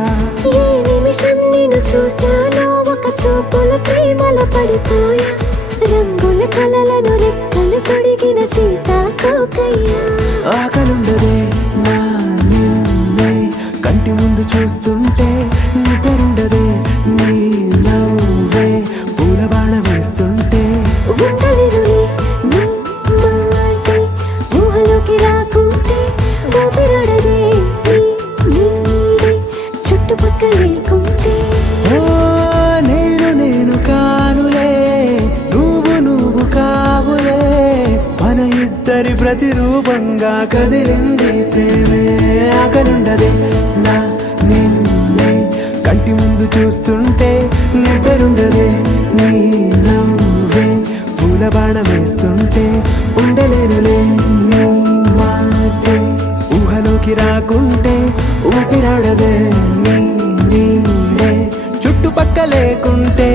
ఏ నిమిషం నేను చూశానో ఒక చూపుల ప్రేమలో పడిపోయా రంగుల కలలను రెక్కలు తొడిగిన సీతాకోకయ్యా ఆకలుండదే నా నిన్నే కంటి ముందు చూస్తుంటే నిద్రుండదే నీ నవ్వే పూల బాణ వేస్తుంటే ఉండలేనులే నీ మాటే ఊహలోకి రాకుంటే ఊపిరాడదే నీ నీడే చుట్టుపక్కల లేకుంటే ఓ నేను కానులే నువ్వు కావులే మన ఇద్దరి ప్రతిరూపంగా కదిలింది ప్రేమే ఆకలుండదే నా నిన్నే కంటి ముందు చూస్తుంటే నిద్రుండదే నీ నవ్వే పూల బాణం వేస్తుంటే ఉండలేనులే నీ మాటే ఊహలోకి రాకుంటే ఊపిరాడదే నీ నీడే చుట్టుపక్క లేకుంటే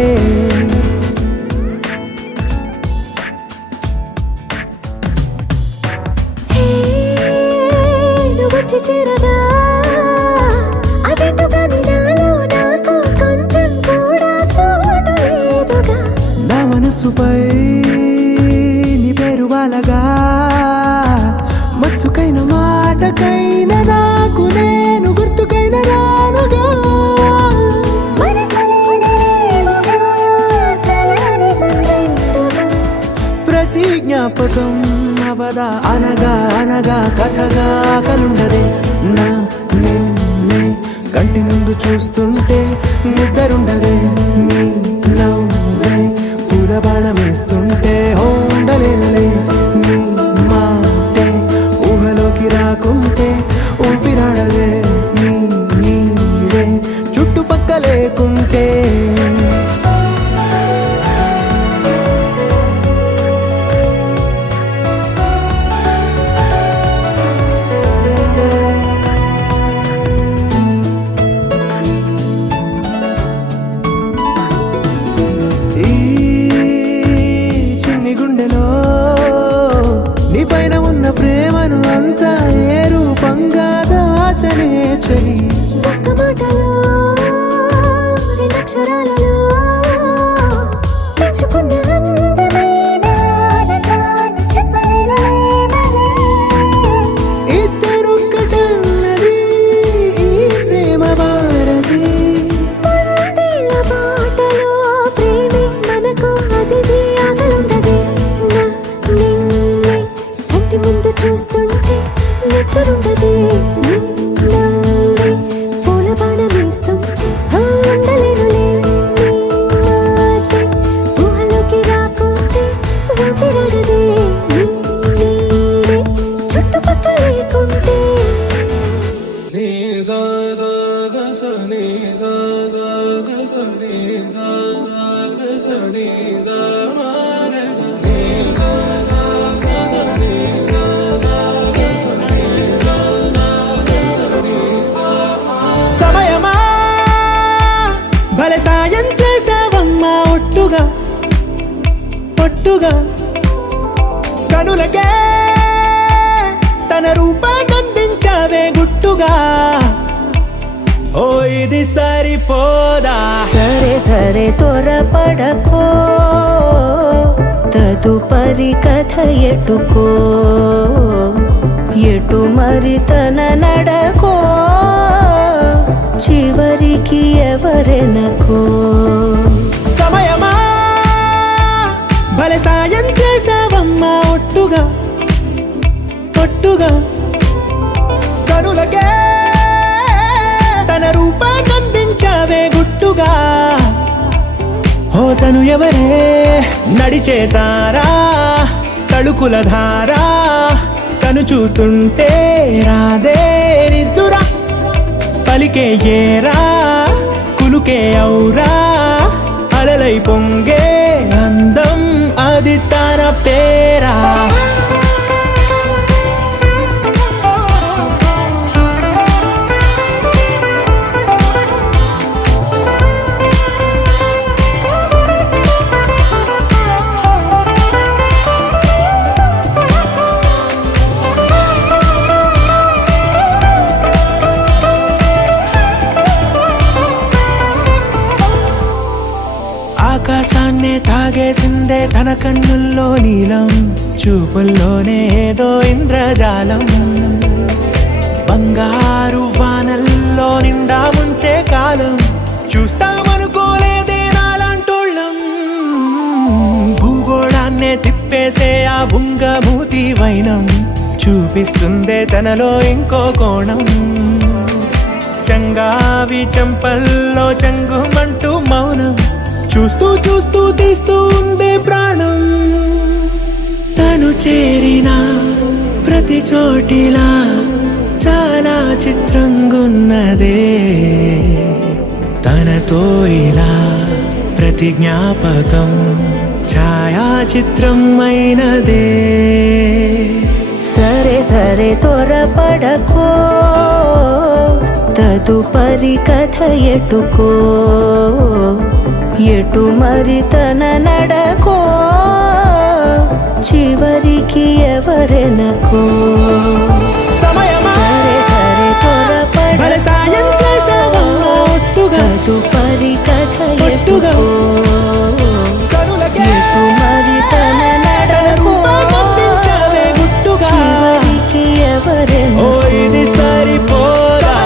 నువ్వు వచ్చి చేరగా అదేంటో కానీ నాలో నాకు కొంచెం కూడా చోటు లేదుగా నా మనసుపై నీ పేరు వాలగా మచ్చుకైన మాటకైన నాకు నేను గుర్తుకైన రానుగా మనకులేనేమోగా కలని సంగంటుగా ప్రతి జ్ఞాపకం అవదా అనగా అనగా కథగా కలుండదే నా నిన్నే కంటి ముందు చూస్తుంటే నిద్రుండదే నీ నవ్వే పూల బాణం వేస్తుంటే ఉండలేనులే నీ మాటే ఊహలోకి రాకుంటే ఊపిరాడదే నీ నీడే చుట్టుపక్క లేకుంటే ఈ చిన్ని గుండెలో నీ పైన ఉన్న ప్రేమను అంతా ఏ రూపంగా దాచనే చలి ఒక్క మాటలో రెండక్షరాలలో పెంచుకున్న అందమైన ఆనందాన్ని చెప్పలేనులే మరి. ఇద్దరొక్కటన్నది ఈ ప్రేమ భారతి వందేళ్ల బాటలో ప్రేమే మనకు అతిథి ఆగలుండదే నా నిన్నే కంటి ముందు చూస్తుంటే నిద్రుండదే నీ నవ్వే పూల బాణం వేస్తుంటే ఉండలేనులే నీ మాటే ఊహలోకి రాకుంటే ఊపిరాడదే నీ నీడే చుట్టుపక్కల లేకుంటే సమయమా భలే సాయం చేసావమ్మా ఒట్టుగా ఒట్టుగా కనులకే తన రూపాన్నందించావే గుట్టుగా ఓ ఇది సరిపోదా సరే సరే త్వరపడకో తదుపరి కథ ఎటుకో ఎటు మరి తన నడకో చివరికి ఎవరెనకో సమయమా భలే సాయం చేసావమ్మా ఒట్టుగా ఒట్టుగా కనులకే తను ఎవరే నడిచే తారా తడుకుల ధారా తను చూస్తుంటే రాదే నిద్దురా పలికే ఏరా కులుకే ఔరా అలలై పొంగే అందం అది తన పేరా ఆకాశాన్నే తాగేసిందే తన కన్నుల్లో నీలం చూపుల్లోనే ఏదో ఇంద్రజాలం బంగారు వానల్లో నిండా ముంచే కాలం చూస్తామనుకోలేదే నాలాంటోళ్ళం భూగోళాన్నే తిప్పేసే ఆ బుంగమూతి వైనం చూపిస్తుందే తనలో ఇంకో కోణం చంగావి చంపల్లో చంగుమంటూ మౌనం చూస్తూ చూస్తూ తీస్తూ ఉందే ప్రాణం తను చేరిన ప్రతి చోటిలా చాలా చిత్రంగున్నదే తనతో ఇలా ప్రతి జ్ఞాపకం ఛాయాచిత్రం అయినదే సరే సరే త్వరపడకో తదుపరి కథ ఎటుకో ఎటు మరి తన నడకో చివరికి ఎవరెనకో సమయమా సరే సరే త్వరపడ సాయం చేసావా తదుపరి కథ ఒట్టుగా. ఎటుకో కనులకే ఎటు మరి తన నడకో అందించావే గుట్టుగా. చివరికి ఓ ఎవరెనకో ఇది సరిపోదా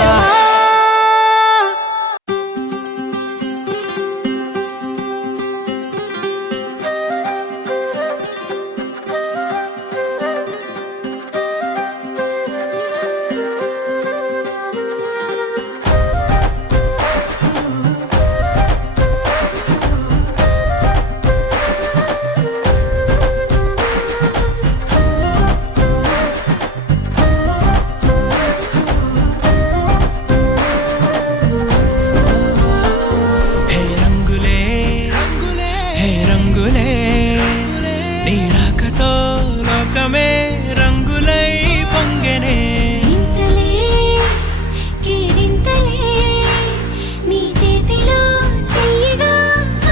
హే రంగులే హే రంగులే నీ రాకతో లోకమే రంగులై పొంగెనే ఇంతలే కేరింతలే నీ చేతిలో చెయ్యగా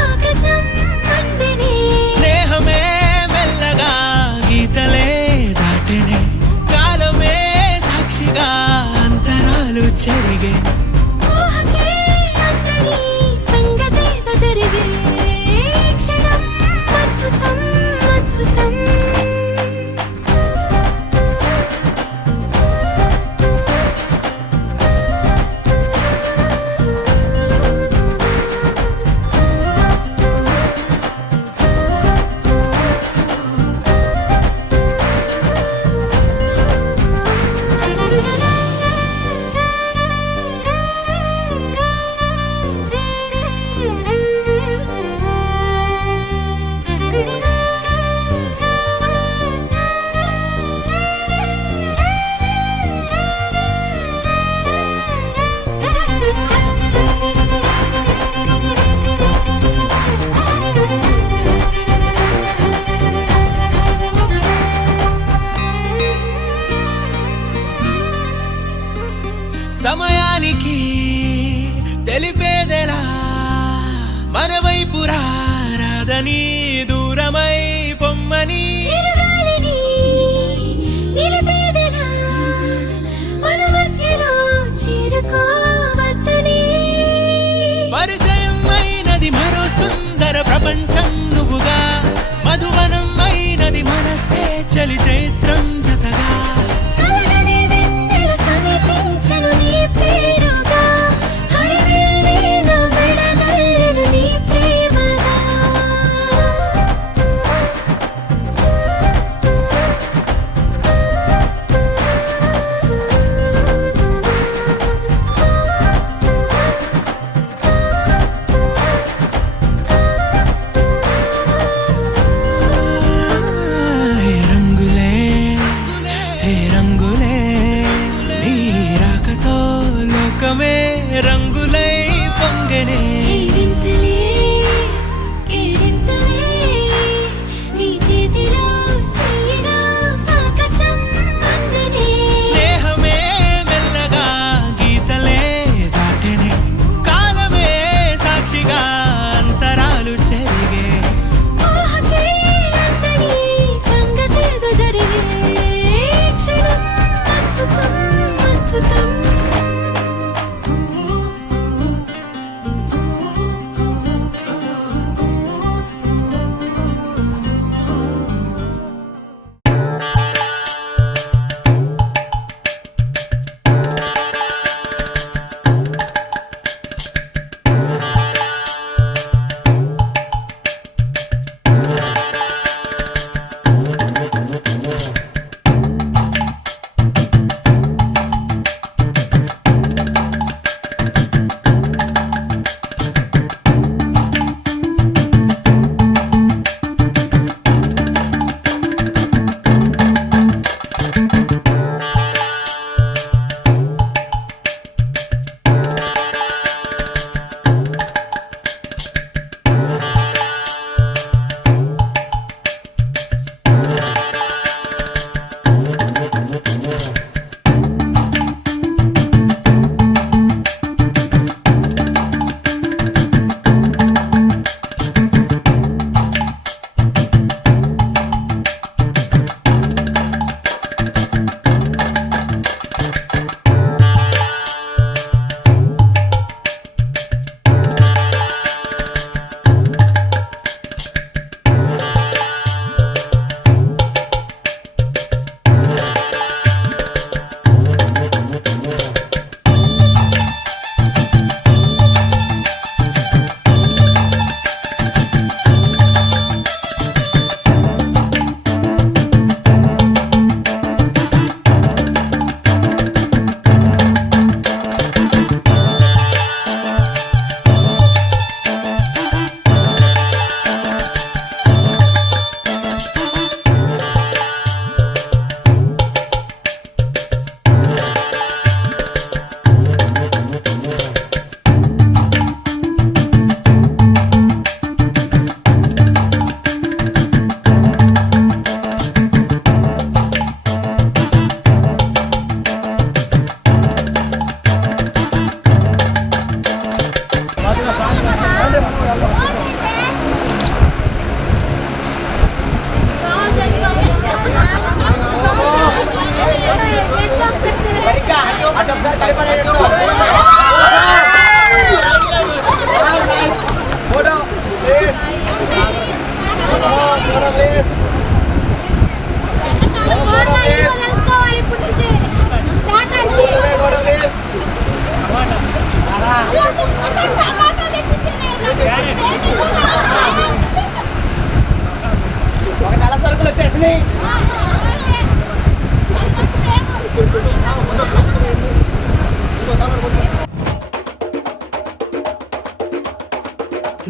ఆకాశం అందనే స్నేహమే మెల్లగా గీతలే దాటెనే కాలమే సాక్షిగా అంతరాలు చెరిగే ఊహకే అంతని సంగతేదో జరిగే క్షణం అద్భుతం అద్భుతం సమయానికి తెలిపేదెలా మన వైపు రాదని దూరమై పొమ్మని చిరుగాలిని నిలిపేదెలా మన మధ్యలో చేరుకోవద్దని పరిచయం అయినది మరో సుందర ప్రపంచం నువ్వుగా మధువనం అయినది మనసే చలి చైత్రం జతగా కలగనే వెన్నెల సమీపించను నీ పేరుగా హరివెల్లి నా మెడనల్లను నీ ప్రేమగా లోకమే రంగులై పొంగనే వింతలే కేరింతలే నీ చేతిలో చెయ్యగా ఆకాశం అందనే స్నేహమే మెల్లగా గీతలే దాటెనే కాలమే సాక్షిగా అంతరాలు చెరిగే ఊహకే అందని సంగతేదో జరిగే క్షణం అద్భుతం అద్భుతం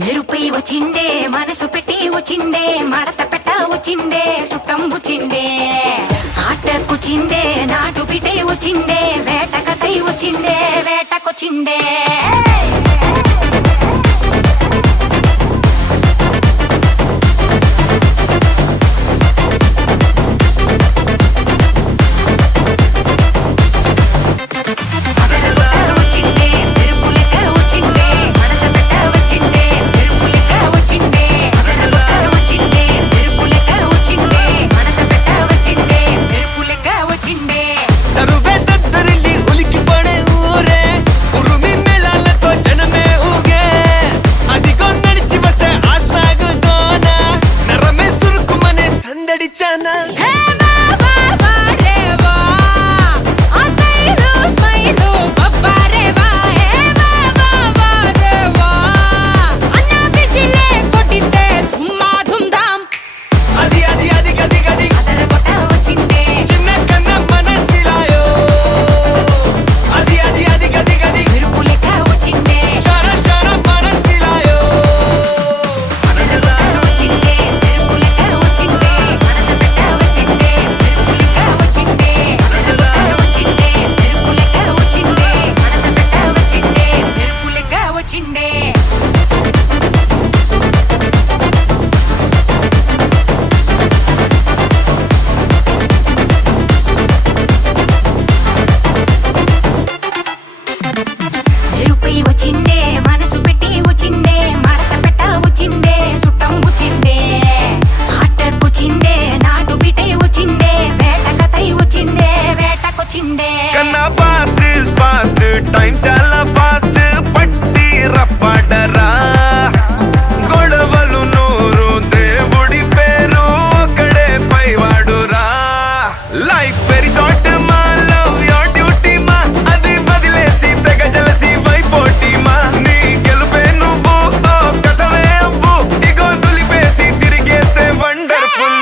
మెరుపై వచ్చిండే మనసు పెట్టి వచ్చిండే మడత పెట్ట వచ్చిండే సుట్టం వచ్చిండే ఆటకొచ్చిండే నాటు బిడ్డే వచ్చిండే వేటకతై వచ్చిండే వేటకొచ్చిండే తరువే దద్దరిల్లి ఉలికి పాస్ట్ పాస్ట్ టైం చాలా ఫాస్ట్ పట్టి రఫాడరా గొడవలు నూరు దేవుడి పేరు ఒక్కడే పైవాడురా లైఫ్ వెరీ షార్ట్ మా లవ్ యోర్ డ్యూటీ మా అది వదిలేసి తెగ జలసి వైపోటీ మా నీ గెలుపే నువ్వు ఓ కథవే అవ్వు ఇగో దులిపేసి తిరిగేస్తే వండర్ఫుల్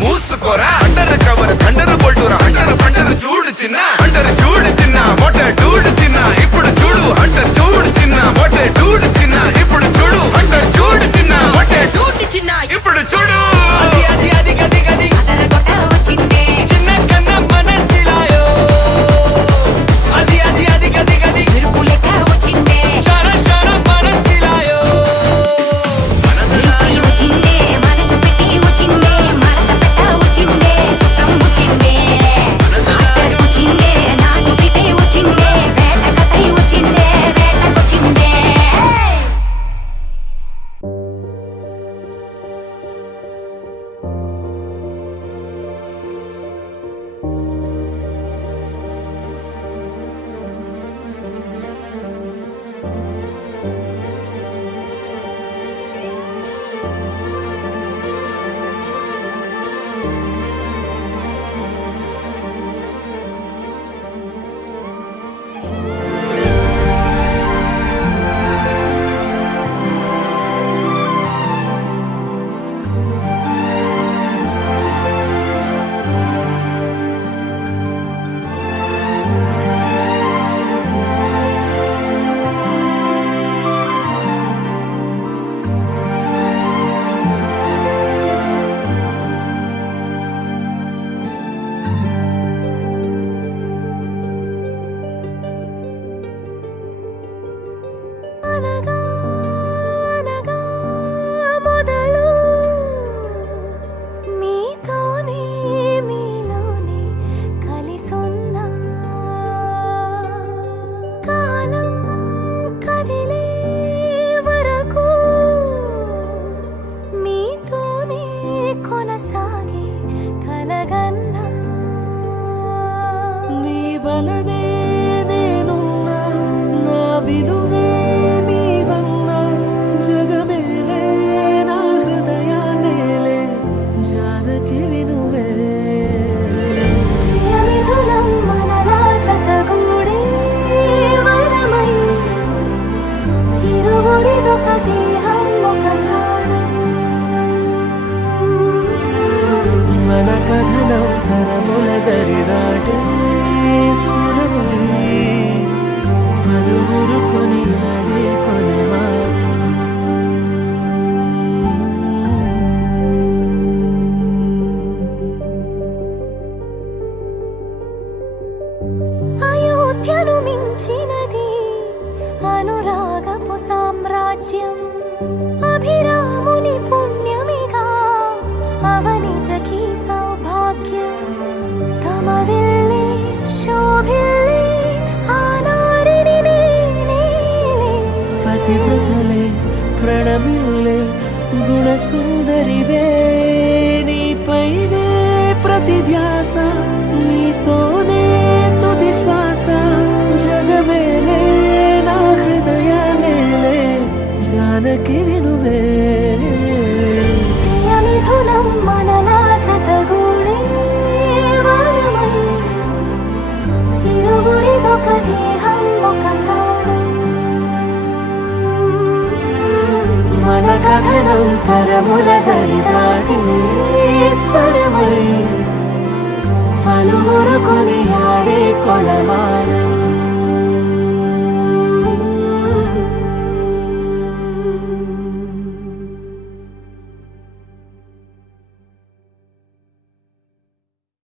మూసుకోరా అండర్ కవర్ థండర్ బోల్టురా అండర్ పండర్ చూడు చిన్న అండర్ చూడు చిన్న మొట్ట డూడు చిన్న ఇప్పుడు చూడు అండర్ చూడు చిన్న మొట్ట డూడు చిన్న ఇప్పుడు చూడు అండర్ చూడు చిన్న మొట్ట డూడు చిన్న ఇప్పుడు చూడు అది అది అది గది గది చిన్న కన్న మనసిలాయో అది అది అది గది గది షర షర మనసిలాయో మనసు పెట్టి వచ్చిండే మడత పెట్ట వచ్చిండే సుఖం వచ్చిండే ఆటర్ వచ్చిండే నాటు పిటే వచ్చిండే వేట కథై వచ్చిండే వేటకొచ్చిండే అనగా అనగా మొదలు మీతోనే మీలోనే కలిసున్నా కాలం కదిలే వరకు మీతోనే కొనసాగి కలగన్నా నీ వలనే నేనున్నా నా విలువే నీవన్నా జగమేలే నా హృదయాన్నేలే జానకి వినువే ప్రియమిథునం మనలా జతగూడే వరమై ఇరువురిదొక దేహం ఒక ప్రాణం మన కథనం తరముల దరిదాటే స్వరమై పలువురు కొనియాడే కొనమానం అయోధ్యను మించినది అనురాగపు సామ్రాజ్యం అభిరాముని పుణ్యమిగా అవనిజకి సౌభాగ్యం తమ విల్లే శోభిల్లే ఆనారిని నేనేలే పతివ్రతలే ప్రణమిల్లే గుణసుందరివే నీపైనే ప్రతి ధ్యాస నీతోనే తుది శ్వాస జగమేలే నా హృదయాన్నేలే జానకి వినువే ప్రియమిథునం మనలా జతగూడే వరమై ఇరువురిదొక దేహం ఒక ప్రాణం మన కథనం తరముల దరిదాటి స్వర పలువురు కొనియాడే కొలమాలి